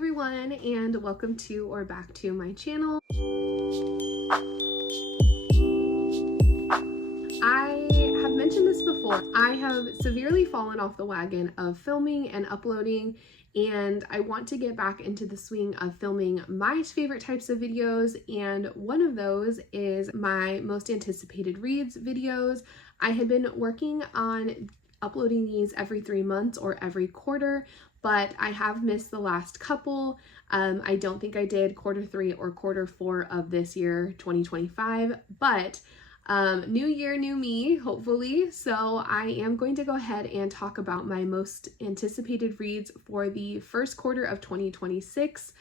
everyone, and welcome to or back to my channel. I have mentioned this before. I have severely fallen off the wagon of filming and uploading, and I want to get back into the swing of filming my favorite types of videos, and one of those is my most anticipated reads videos. I had been working on uploading these every 3 months or every quarter, but I have missed the last couple. I don't think I did quarter 3 or quarter 4 of this year, 2025, but new year, new me, hopefully. So I am going to go ahead and talk about my most anticipated reads for the first quarter of 2026.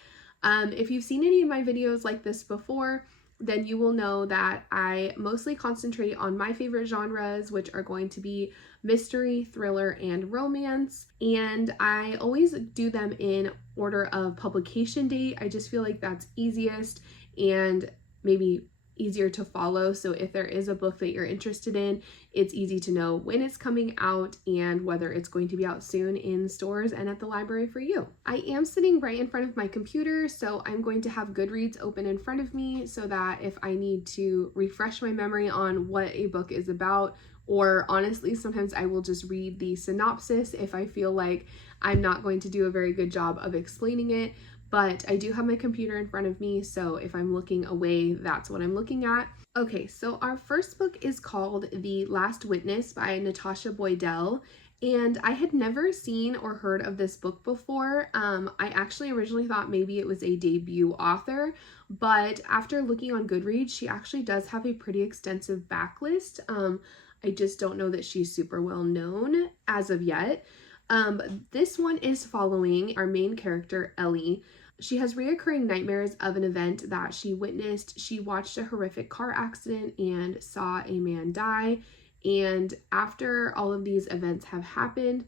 If you've seen any of my videos like this before, then you will know that I mostly concentrate on my favorite genres, which are going to be mystery, thriller, and romance. And I always do them in order of publication date. I just feel like that's easiest and maybe easier to follow. So if there is a book that you're interested in, it's easy to know when it's coming out and whether it's going to be out soon in stores and at the library for you. I am sitting right in front of my computer, so I'm going to have Goodreads open in front of me so that if I need to refresh my memory on what a book is about, or honestly, sometimes I will just read the synopsis if I feel like I'm not going to do a very good job of explaining it. But I do have my computer in front of me, so if I'm looking away, that's what I'm looking at. Okay, so our first book is called The Last Witness by Natasha Boydell, and I had never seen or heard of this book before. I actually originally thought maybe it was a debut author, but after looking on Goodreads, she actually does have a pretty extensive backlist. I just don't know that she's super well known as of yet. This one is following our main character, Ellie. She has reoccurring nightmares of an event that she witnessed. She watched a horrific car accident and saw a man die. And after all of these events have happened,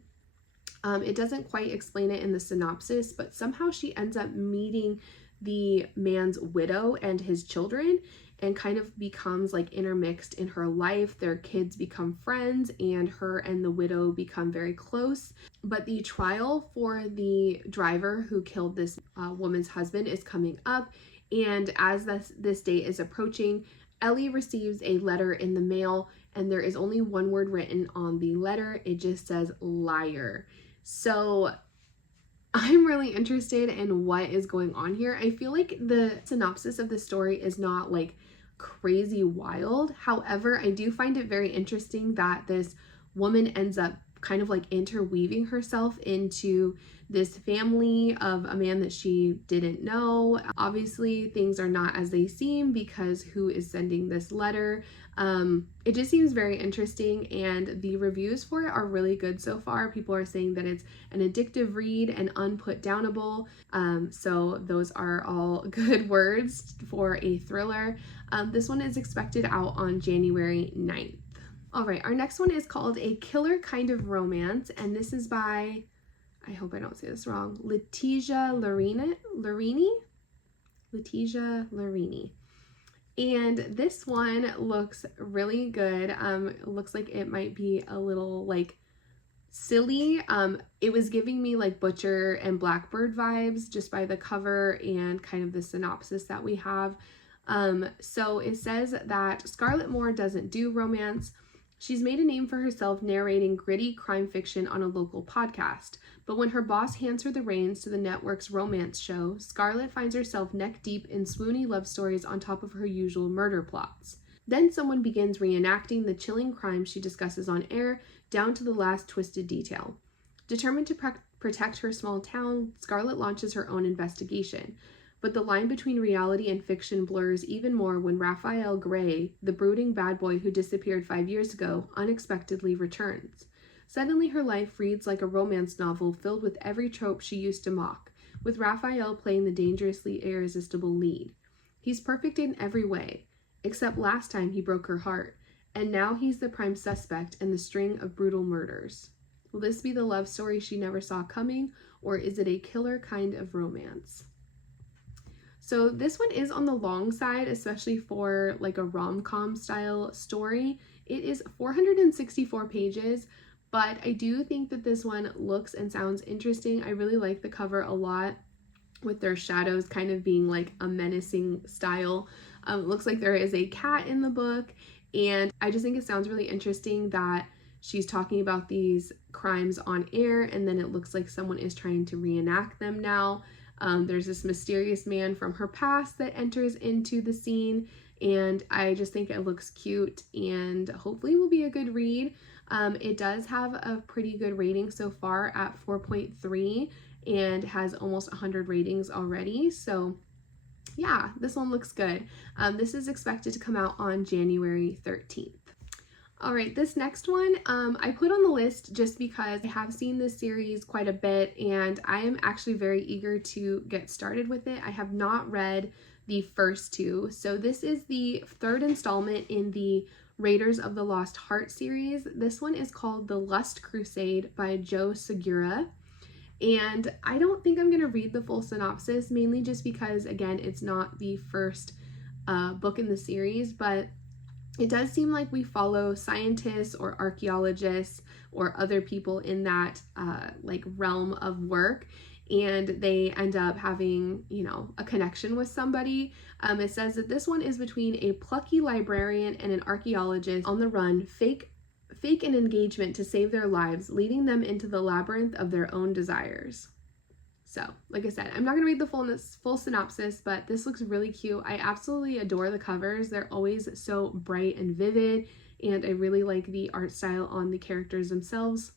it doesn't quite explain it in the synopsis, but somehow she ends up meeting the man's widow and his children and kind of becomes like intermixed in her life. Their kids become friends and her and the widow become very close. But the trial for the driver who killed this woman's husband is coming up. And as this date is approaching, Ellie receives a letter in the mail, and there is only one word written on the letter. It just says liar. So I'm really interested in what is going on here. I feel like the synopsis of the story is not like crazy wild. However, I do find it very interesting that this woman ends up kind of like interweaving herself into this family of a man that she didn't know. Obviously, things are not as they seem because who is sending this letter? It just seems very interesting, and the reviews for it are really good so far. People are saying that it's an addictive read and unputdownable. So those are all good words for a thriller. This one is expected out on January 9th. All right, our next one is called A Killer Kind of Romance, and this is by, I hope I don't say this wrong, Letizia Larini. And this one looks really good. It looks like it might be a little like silly. It was giving me like Butcher and Blackbird vibes just by the cover and kind of the synopsis that we have. So it says that Scarlett Moore doesn't do romance. She's made a name for herself narrating gritty crime fiction on a local podcast. But when her boss hands her the reins to the network's romance show, Scarlett finds herself neck deep in swoony love stories on top of her usual murder plots. Then someone begins reenacting the chilling crimes she discusses on air, down to the last twisted detail. Determined to protect her small town, Scarlett launches her own investigation. But the line between reality and fiction blurs even more when Raphael Gray, the brooding bad boy who disappeared 5 years ago, unexpectedly returns. Suddenly her life reads like a romance novel filled with every trope she used to mock, with Raphael playing the dangerously irresistible lead. He's perfect in every way, except last time he broke her heart, and now he's the prime suspect in the string of brutal murders. Will this be the love story she never saw coming, or is it a killer kind of romance? So this one is on the long side, especially for like a rom-com style story. It is 464 pages, but I do think that this one looks and sounds interesting. I really like the cover a lot. with their shadows kind of being like a menacing style. It looks like there is a cat in the book, and I just think it sounds really interesting that she's talking about these crimes on air, and then it looks like someone is trying to reenact them now. There's this mysterious man from her past that enters into the scene, and I just think it looks cute and hopefully will be a good read. It does have a pretty good rating so far at 4.3 and has almost 100 ratings already. So yeah, this one looks good. This is expected to come out on January 13th. All right, this next one I put on the list just because I have seen this series quite a bit and I am actually very eager to get started with it. I have not read the first two. So this is the third installment in the Raiders of the Lost Heart series. This one is called The Lust Crusade by Joe Segura. And I don't think I'm going to read the full synopsis, mainly just because, again, it's not the first book in the series, but it does seem like we follow scientists or archaeologists or other people in that like realm of work, and they end up having, you know, a connection with somebody. It says that this one is between a plucky librarian and an archaeologist on the run, fake an engagement to save their lives, leading them into the labyrinth of their own desires. So, like I said, I'm not going to read the full synopsis, but this looks really cute. I absolutely adore the covers. They're always so bright and vivid, and I really like the art style on the characters themselves.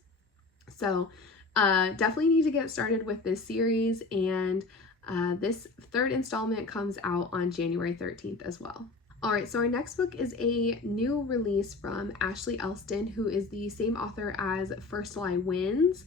So, definitely need to get started with this series, and this third installment comes out on January 13th as well. All right, so our next book is a new release from Ashley Elston, who is the same author as First Lie Wins.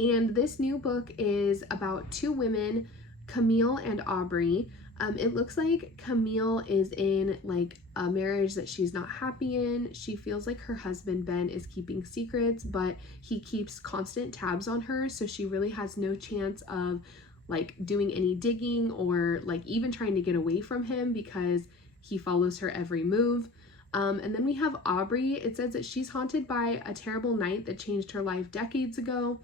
And this new book is about two women, Camille and Aubrey. It looks like Camille is in like a marriage that she's not happy in. She feels like her husband Ben is keeping secrets, but he keeps constant tabs on her, so she really has no chance of like doing any digging or like even trying to get away from him because he follows her every move. And then we have Aubrey. It says that she's haunted by a terrible night that changed her life decades ago.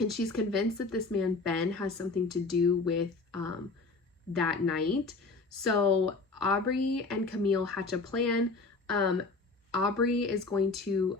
And she's convinced that this man, Ben, has something to do with that night. So Aubrey and Camille hatch a plan. Aubrey is going to,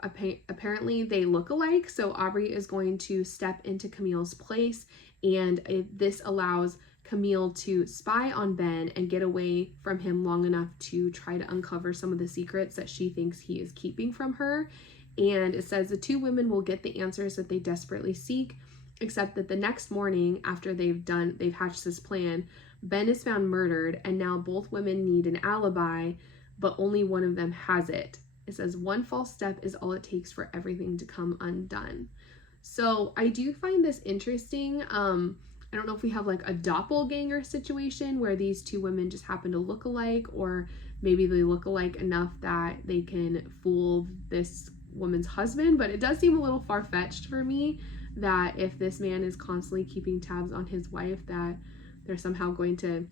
apparently they look alike. So Aubrey is going to step into Camille's place. And this allows Camille to spy on Ben and get away from him long enough to try to uncover some of the secrets that she thinks he is keeping from her. And it says the two women will get the answers that they desperately seek, except that the next morning after they've hatched this plan, Ben is found murdered, and now both women need an alibi, but only one of them has it. It says one false step is all it takes for everything to come undone. So I do find this interesting. I don't know if we have like a doppelganger situation where these two women just happen to look alike, or maybe they look alike enough that they can fool this woman's husband, but it does seem a little far-fetched for me that if this man is constantly keeping tabs on his wife, that they're somehow going to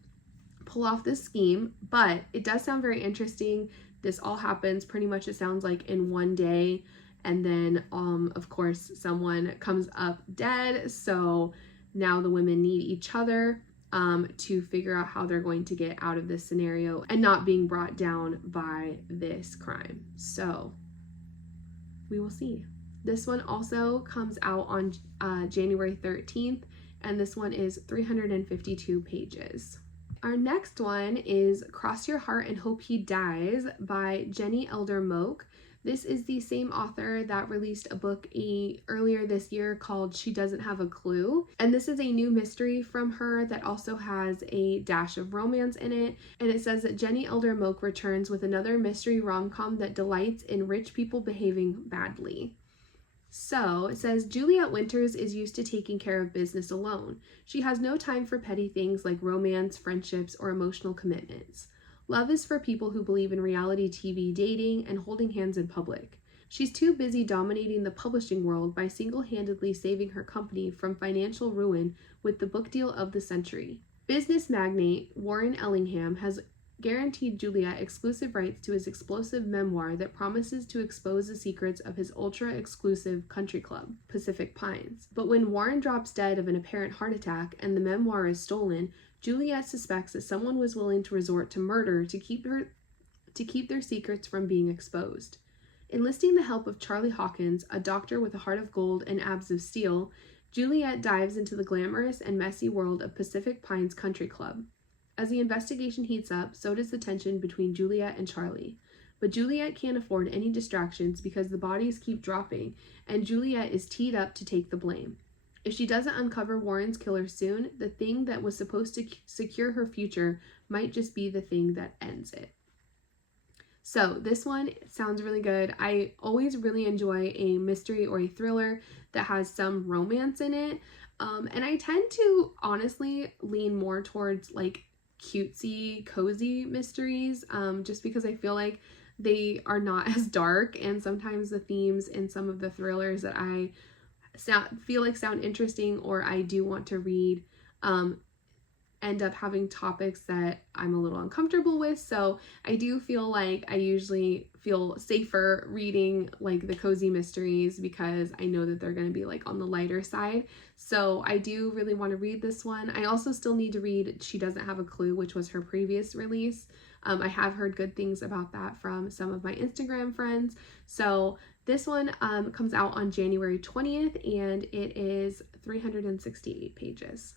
pull off this scheme. But it does sound very interesting. This all happens pretty much, it sounds like, in one day, and then of course someone comes up dead, so now the women need each other to figure out how they're going to get out of this scenario and not being brought down by this crime. So we will see. This one also comes out on January 13th, and this one is 352 pages. Our next one is Cross Your Heart and Hope He Dies by Jenny Elder Moak. This is the same author that released a book earlier this year called She Doesn't Have a Clue. And this is a new mystery from her that also has a dash of romance in it. And it says that Jenny Elder Moak returns with another mystery rom-com that delights in rich people behaving badly. So it says Juliet Winters is used to taking care of business alone. She has no time for petty things like romance, friendships, or emotional commitments. Love is for people who believe in reality TV dating and holding hands in public. She's too busy dominating the publishing world by single-handedly saving her company from financial ruin with the book deal of the century. Business magnate Warren Ellingham has guaranteed Juliet exclusive rights to his explosive memoir that promises to expose the secrets of his ultra-exclusive country club, Pacific Pines. But when Warren drops dead of an apparent heart attack and the memoir is stolen, Juliet suspects that someone was willing to resort to murder to keep their secrets from being exposed. Enlisting the help of Charlie Hawkins, a doctor with a heart of gold and abs of steel, Juliet dives into the glamorous and messy world of Pacific Pines Country Club. As the investigation heats up, so does the tension between Juliet and Charlie. But Juliet can't afford any distractions because the bodies keep dropping, and Juliet is teed up to take the blame. If she doesn't uncover Warren's killer soon, the thing that was supposed to secure her future might just be the thing that ends it. So this one sounds really good. I always really enjoy a mystery or a thriller that has some romance in it. And I tend to honestly lean more towards like cutesy, cozy mysteries, just because I feel like they are not as dark, and sometimes the themes in some of the thrillers that I feel like sound interesting or I do want to read end up having topics that I'm a little uncomfortable with. So I do feel like I usually feel safer reading like the cozy mysteries because I know that they're going to be like on the lighter side. So I do really want to read this one. I also still need to read She Doesn't Have a Clue, which was her previous release. I have heard good things about that from some of my Instagram friends. So this one comes out on January 20th and it is 368 pages.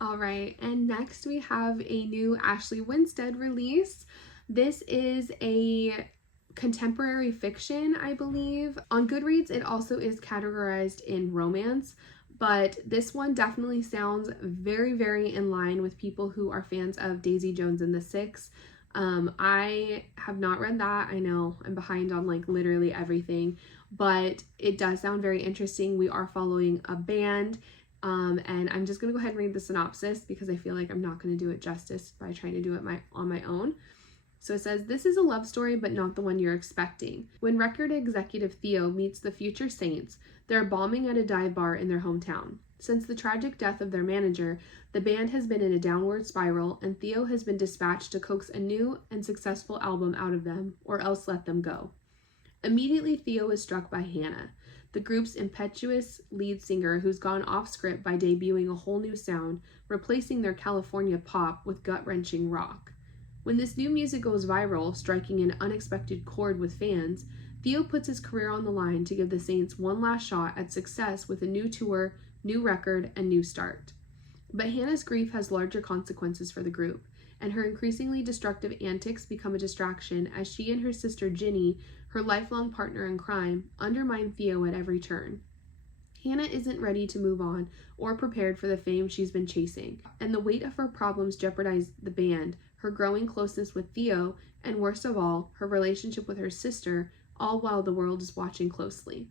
All right, and next we have a new Ashley Winstead release. This is a contemporary fiction, I believe. On Goodreads, it also is categorized in romance, but this one definitely sounds very, very in line with people who are fans of Daisy Jones and the Six. I have not read that. I know I'm behind on like literally everything, but it does sound very interesting. We are following a band. And I'm just going to go ahead and read the synopsis because I feel like I'm not going to do it justice by trying to do it on my own. So it says, this is a love story, but not the one you're expecting. When record executive Theo meets the future Saints, they're bombing at a dive bar in their hometown. Since the tragic death of their manager, the band has been in a downward spiral, and Theo has been dispatched to coax a new and successful album out of them, or else let them go. Immediately, Theo is struck by Hannah, the group's impetuous lead singer who's gone off script by debuting a whole new sound, replacing their California pop with gut-wrenching rock. When this new music goes viral, striking an unexpected chord with fans, Theo puts his career on the line to give the Saints one last shot at success with a new tour, new record, and new start. But Hannah's grief has larger consequences for the group, and her increasingly destructive antics become a distraction as she and her sister Ginny, her lifelong partner in crime, undermine Theo at every turn. Hannah isn't ready to move on or prepared for the fame she's been chasing, and the weight of her problems jeopardize the band, her growing closeness with Theo, and worst of all, her relationship with her sister, all while the world is watching closely.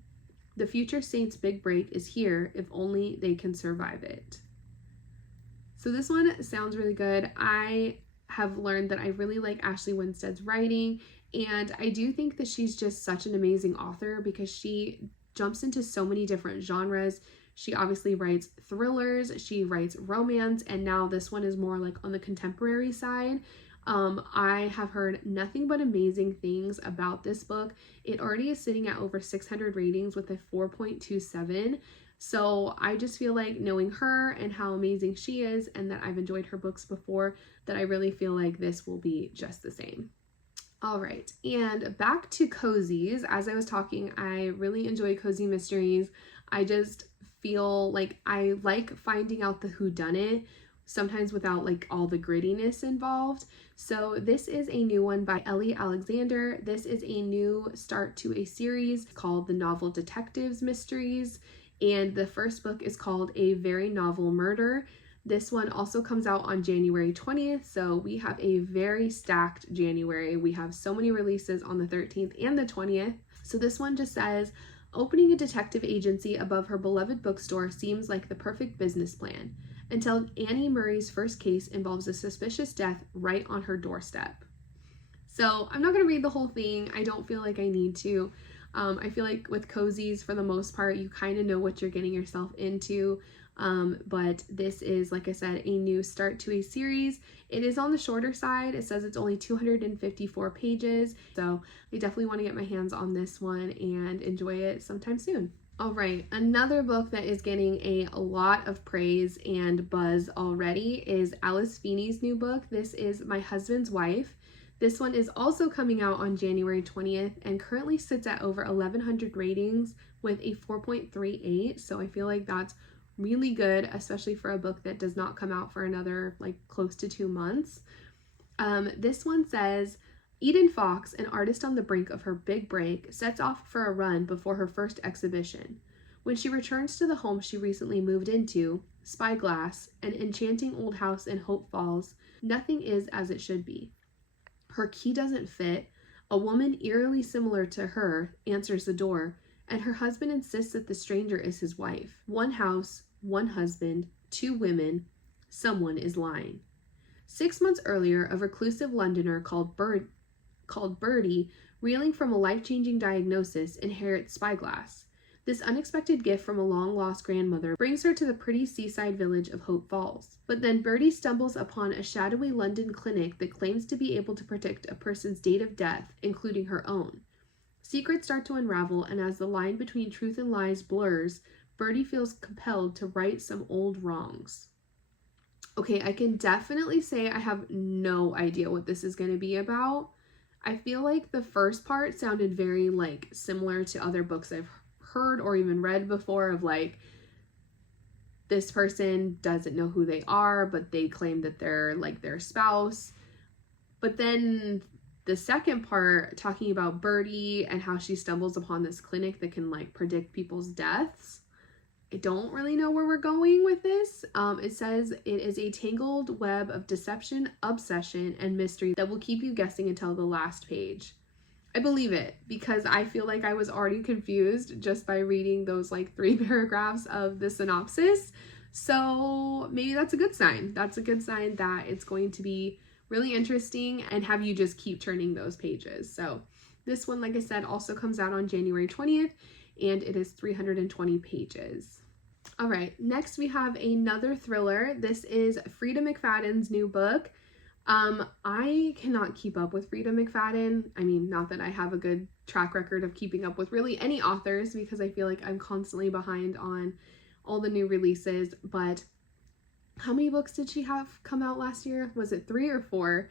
The future Saints' big break is here if only they can survive it. So this one sounds really good. I have learned that I really like Ashley Winstead's writing, and I do think that she's just such an amazing author because she jumps into so many different genres. She obviously writes thrillers, she writes romance, and now this one is more like on the contemporary side. I have heard nothing but amazing things about this book. It already is sitting at over 600 ratings with a 4.27. So I just feel like knowing her and how amazing she is and that I've enjoyed her books before, that I really feel like this will be just the same. All right, and back to cozies. As I was talking, I really enjoy cozy mysteries. I just feel like I like finding out the whodunit, sometimes without like all the grittiness involved. So this is a new one by Ellie Alexander. This is a new start to a series called The Novel Detectives Mysteries, and the first book is called A Very Novel Murder. This one also comes out on January 20th, so we have a very stacked January. We have so many releases on the 13th and the 20th. So this one just says, opening a detective agency above her beloved bookstore seems like the perfect business plan, until Annie Murray's first case involves a suspicious death right on her doorstep. So I'm not going to read the whole thing. I don't feel like I need to. I feel like with cozies, for the most part, you kind of know what you're getting yourself into. But this is, like I said, a new start to a series. It is on the shorter side. It says it's only 254 pages, so I definitely want to get my hands on this one and enjoy it sometime soon. All right, another book that is getting a lot of praise and buzz already is Alice Feeney's new book. This is My Husband's Wife. This one is also coming out on January 20th and currently sits at over 1,100 ratings with a 4.38. So I feel like that's really good, especially for a book that does not come out for another like close to 2 months. This one says, Eden Fox, an artist on the brink of her big break, sets off for a run before her first exhibition. When she returns to the home she recently moved into, Spyglass, an enchanting old house in Hope Falls, nothing is as it should be. Her key doesn't fit, a woman eerily similar to her answers the door, and her husband insists that the stranger is his wife. One house, one husband, 2 women, someone is lying. 6 months earlier, a reclusive Londoner called Bertie, reeling from a life-changing diagnosis, inherits Spyglass. This unexpected gift from a long-lost grandmother brings her to the pretty seaside village of Hope Falls. But then Bertie stumbles upon a shadowy London clinic that claims to be able to predict a person's date of death, including her own. Secrets start to unravel, and as the line between truth and lies blurs, Bertie feels compelled to right some old wrongs. Okay, I can definitely say I have no idea what this is going to be about. I feel like the first part sounded very like similar to other books I've heard or even read before, of like this person doesn't know who they are, but they claim that they're like their spouse. But then the second part, talking about Bertie and how she stumbles upon this clinic that can like predict people's deaths. I don't really know where we're going with this. It says it is a tangled web of deception, obsession, and mystery that will keep you guessing until the last page. I believe it, because I feel like I was already confused just by reading those like 3 paragraphs of the synopsis. So maybe that's a good sign. That's a good sign that it's going to be really interesting and have you just keep turning those pages. So this one, like I said, also comes out on January 20th, and it is 320 pages. All right, next we have another thriller. This is Frida McFadden's new book. I cannot keep up with Frida McFadden. I mean, not that I have a good track record of keeping up with really any authors, because I feel like I'm constantly behind on all the new releases, but how many books did she have come out last year? Was it 3 or 4?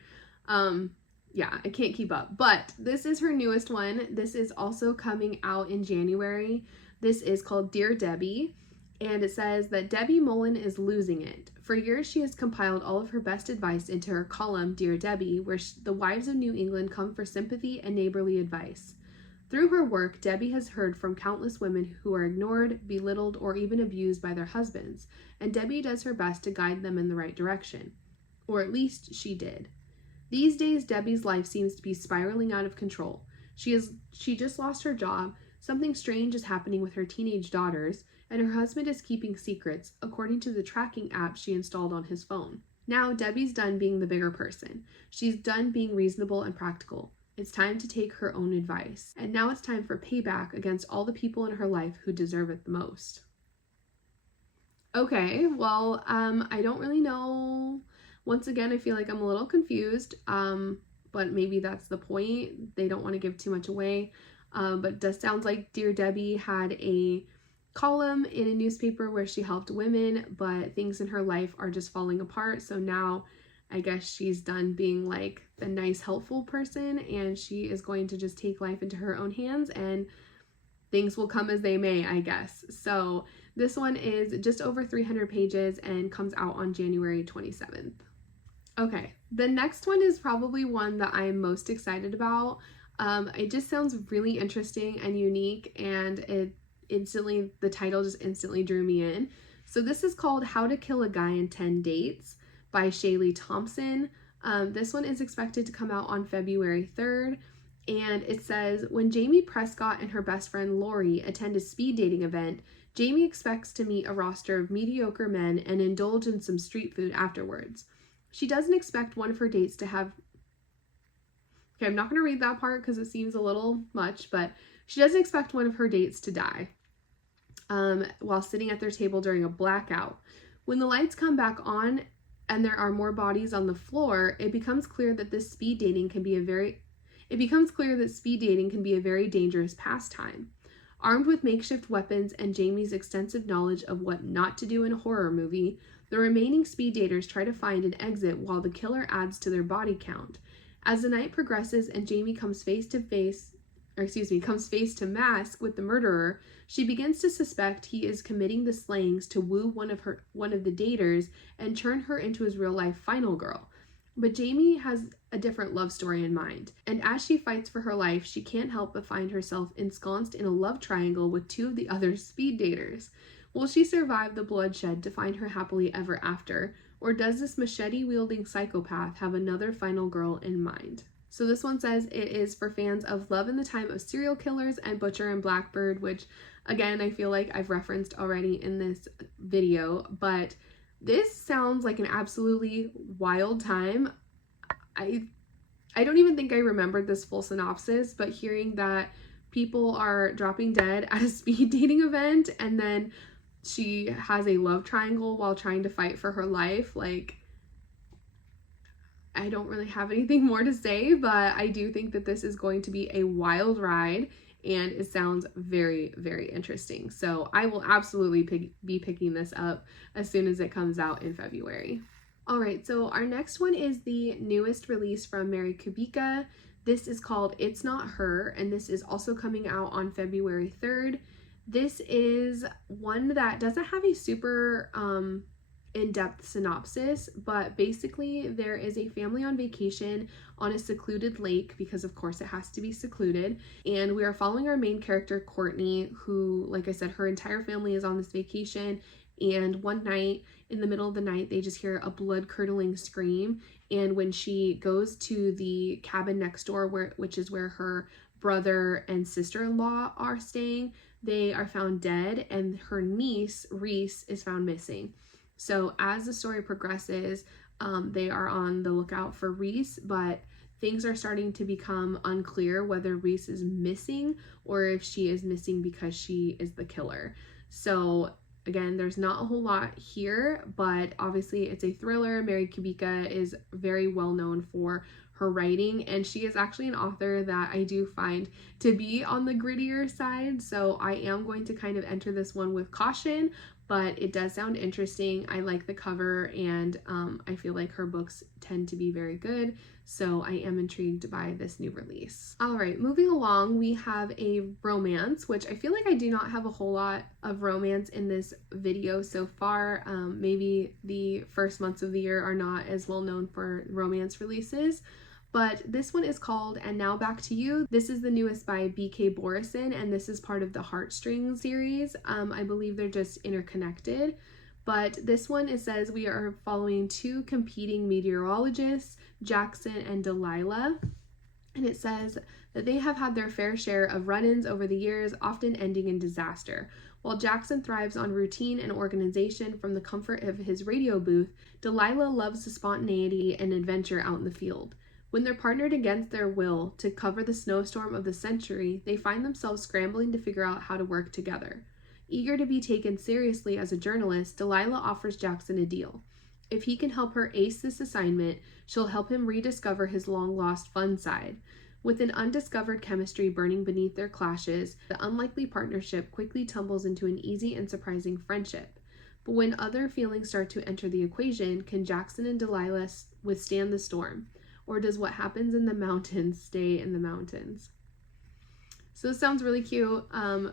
Yeah, I can't keep up, but this is her newest one. This is also coming out in January. This is called Dear Debbie, and it says that Debbie Mullen is losing it. For years, she has compiled all of her best advice into her column, Dear Debbie, where the wives of New England come for sympathy and neighborly advice. Through her work, Debbie has heard from countless women who are ignored, belittled, or even abused by their husbands, and Debbie does her best to guide them in the right direction. Or at least she did. These days, Debbie's life seems to be spiraling out of control. She just lost her job, something strange is happening with her teenage daughters, and her husband is keeping secrets, according to the tracking app she installed on his phone. Now, Debbie's done being the bigger person. She's done being reasonable and practical. It's time to take her own advice. And now it's time for payback against all the people in her life who deserve it the most. Okay, well, I don't really know. Once again, I feel like I'm a little confused, but maybe that's the point. They don't want to give too much away. But it does sound like Dear Debbie had a column in a newspaper where she helped women, but things in her life are just falling apart. So now I guess she's done being like the nice, helpful person, and she is going to just take life into her own hands, and things will come as they may, I guess. So this one is just over 300 pages and comes out on January 27th. Okay, the next one is probably one that I'm most excited about. It just sounds really interesting and unique, and the title just instantly drew me in. So this is called How to Kill a Guy in 10 Dates by Shaylee Thompson. This one is expected to come out on February 3rd. And it says, when Jamie Prescott and her best friend Lori attend a speed dating event, Jamie expects to meet a roster of mediocre men and indulge in some street food afterwards. She doesn't expect one of her dates to have... Okay, I'm not going to read that part because it seems a little much, but she doesn't expect one of her dates to die. while sitting at their table during a blackout. When the lights come back on and there are more bodies on the floor, it becomes clear that speed dating can be a very dangerous pastime. Armed with makeshift weapons and Jamie's extensive knowledge of what not to do in a horror movie, the remaining speed daters try to find an exit while the killer adds to their body count. As the night progresses and Jamie comes face to mask with the murderer, she begins to suspect he is committing the slayings to woo one of the daters and turn her into his real-life final girl. But Jamie has a different love story in mind, and as she fights for her life, she can't help but find herself ensconced in a love triangle with two of the other speed daters. Will she survive the bloodshed to find her happily ever after, or does this machete-wielding psychopath have another final girl in mind? So this one says it is for fans of Love in the Time of Serial Killers and Butcher and Blackbird, which again, I feel like I've referenced already in this video, but this sounds like an absolutely wild time. I don't even think I remembered this full synopsis, but hearing that people are dropping dead at a speed dating event and then she has a love triangle while trying to fight for her life, like, I don't really have anything more to say, but I do think that this is going to be a wild ride and it sounds very, very interesting. So I will absolutely be picking this up as soon as it comes out in February. All right, so our next one is the newest release from Mary Kubica. This is called It's Not Her, and this is also coming out on February 3rd. This is one that doesn't have a super in-depth synopsis, but basically there is a family on vacation on a secluded lake, because of course it has to be secluded, and we are following our main character Courtney, who, like I said, her entire family is on this vacation, and one night in the middle of the night they just hear a blood-curdling scream, and when she goes to the cabin next door, which is where her brother and sister-in-law are staying, they are found dead, and her niece Reese is found missing. So as the story progresses, they are on the lookout for Reese, but things are starting to become unclear whether Reese is missing or if she is missing because she is the killer. So again, there's not a whole lot here, but obviously it's a thriller. Mary Kubica is very well known for her writing, and she is actually an author that I do find to be on the grittier side, so I am going to kind of enter this one with caution, but it does sound interesting. I like the cover, and I feel like her books tend to be very good, so I am intrigued by this new release. All right, moving along, we have a romance, which I feel like I do not have a whole lot of romance in this video so far. Maybe the first months of the year are not as well known for romance releases, but this one is called And Now Back to You. This is the newest by B.K. Borison, and this is part of the Heartstrings series. I believe they're just interconnected, but this one, it says we are following two competing meteorologists, Jackson and Delilah, and it says that they have had their fair share of run-ins over the years, often ending in disaster. While Jackson thrives on routine and organization from the comfort of his radio booth, Delilah loves the spontaneity and adventure out in the field. When they're partnered against their will to cover the snowstorm of the century, they find themselves scrambling to figure out how to work together. Eager to be taken seriously as a journalist, Delilah offers Jackson a deal. If he can help her ace this assignment, she'll help him rediscover his long-lost fun side. With an undiscovered chemistry burning beneath their clashes, the unlikely partnership quickly tumbles into an easy and surprising friendship. But when other feelings start to enter the equation, can Jackson and Delilah withstand the storm? Or does what happens in the mountains stay in the mountains? So this sounds really cute.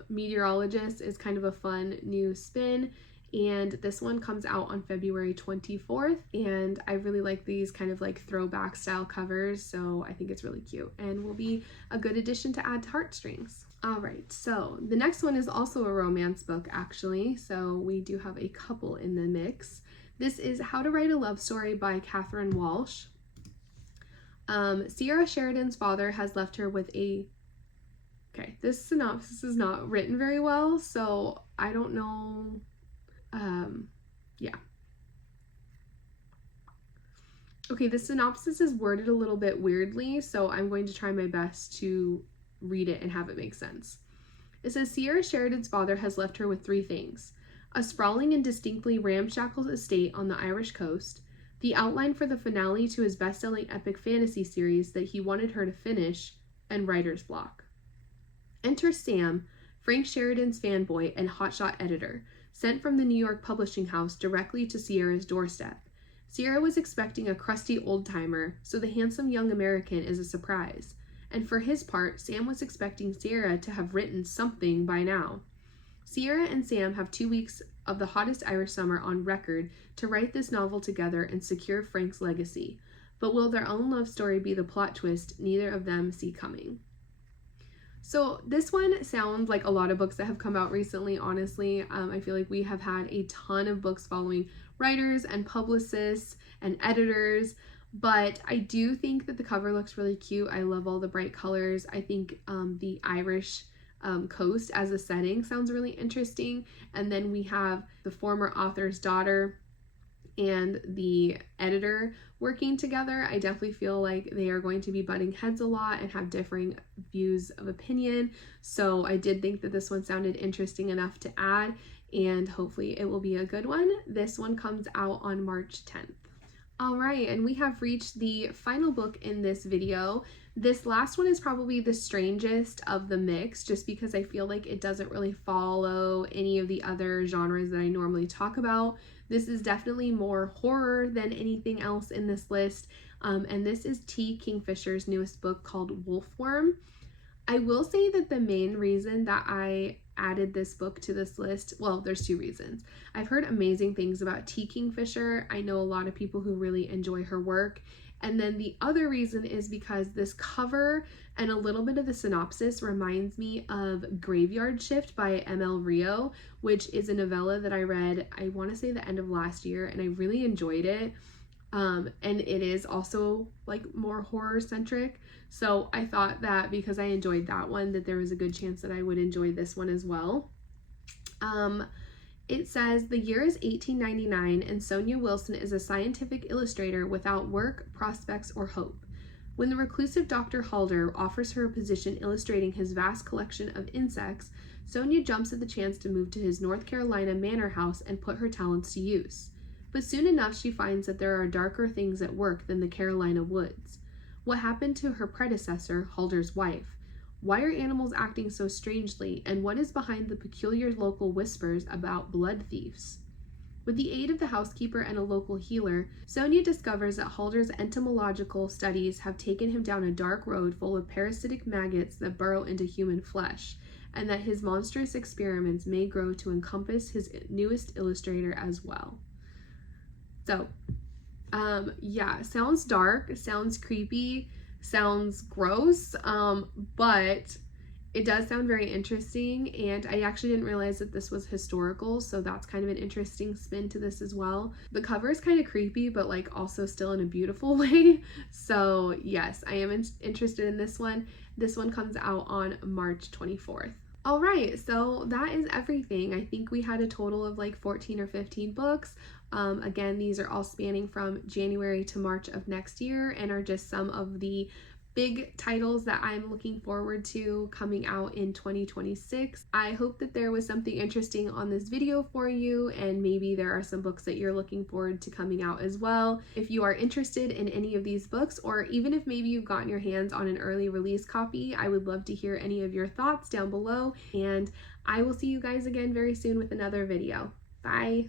Meteorologist is kind of a fun new spin, and this one comes out on February 24th, and I really like these kind of like throwback style covers, so I think it's really cute and will be a good addition to add to Heartstrings. All right, so the next one is also a romance book actually, so we do have a couple in the mix. This is How to Write a Love Story by Catherine Walsh. Sierra Sheridan's father has left her with this synopsis is not written very well, so I don't know, Okay, the synopsis is worded a little bit weirdly, so I'm going to try my best to read it and have it make sense. It says Sierra Sheridan's father has left her with 3 things: a sprawling and distinctly ramshackle estate on the Irish coast, the outline for the finale to his best-selling epic fantasy series that he wanted her to finish, and writer's block. Enter Sam, Frank Sheridan's fanboy and hotshot editor, sent from the New York publishing house directly to Sierra's doorstep. Sierra was expecting a crusty old-timer, so the handsome young American is a surprise. And for his part, Sam was expecting Sierra to have written something by now. Sierra and Sam have 2 weeks of the hottest Irish summer on record to write this novel together and secure Frank's legacy. But will their own love story be the plot twist neither of them see coming? So this one sounds like a lot of books that have come out recently, honestly. I feel like we have had a ton of books following writers and publicists and editors, but I do think that the cover looks really cute. I love all the bright colors. I think the Irish coast as a setting sounds really interesting. And then we have the former author's daughter and the editor working together. I definitely feel like they are going to be butting heads a lot and have differing views of opinion. So I did think that this one sounded interesting enough to add, and hopefully it will be a good one. This one comes out on March 10th. All right, and we have reached the final book in this video. This last one is probably the strangest of the mix, just because I feel like it doesn't really follow any of the other genres that I normally talk about. This is definitely more horror than anything else in this list, and this is T. Kingfisher's newest book called Wolfworm. I will say that the main reason that I added this book to this list, well, there's 2 reasons. I've heard amazing things about T. Kingfisher. I know a lot of people who really enjoy her work. And then the other reason is because this cover and a little bit of the synopsis reminds me of Graveyard Shift by M.L. Rio, which is a novella that I read, I want to say the end of last year, and I really enjoyed it. And it is also like more horror centric. So I thought that because I enjoyed that one, that there was a good chance that I would enjoy this one as well. It says the year is 1899 and Sonia Wilson is a scientific illustrator without work, prospects, or hope. When the reclusive Dr. Halder offers her a position illustrating his vast collection of insects, Sonia jumps at the chance to move to his North Carolina manor house and put her talents to use. But soon enough she finds that there are darker things at work than the Carolina woods. What happened to her predecessor, Halder's wife? Why are animals acting so strangely, and what is behind the peculiar local whispers about blood thieves? With the aid of the housekeeper and a local healer, Sonia discovers that Halder's entomological studies have taken him down a dark road full of parasitic maggots that burrow into human flesh, and that his monstrous experiments may grow to encompass his newest illustrator as well. So, yeah, sounds dark, sounds creepy, sounds gross, but it does sound very interesting, and I actually didn't realize that this was historical, so that's kind of an interesting spin to this as well. The cover is kind of creepy, but like also still in a beautiful way. So yes, I am interested in this one. This one comes out on March 24th. All right, so that is everything. I think we had a total of like 14 or 15 books. Again, these are all spanning from January to March of next year and are just some of the big titles that I'm looking forward to coming out in 2026. I hope that there was something interesting on this video for you, and maybe there are some books that you're looking forward to coming out as well. If you are interested in any of these books, or even if maybe you've gotten your hands on an early release copy, I would love to hear any of your thoughts down below, and I will see you guys again very soon with another video. Bye!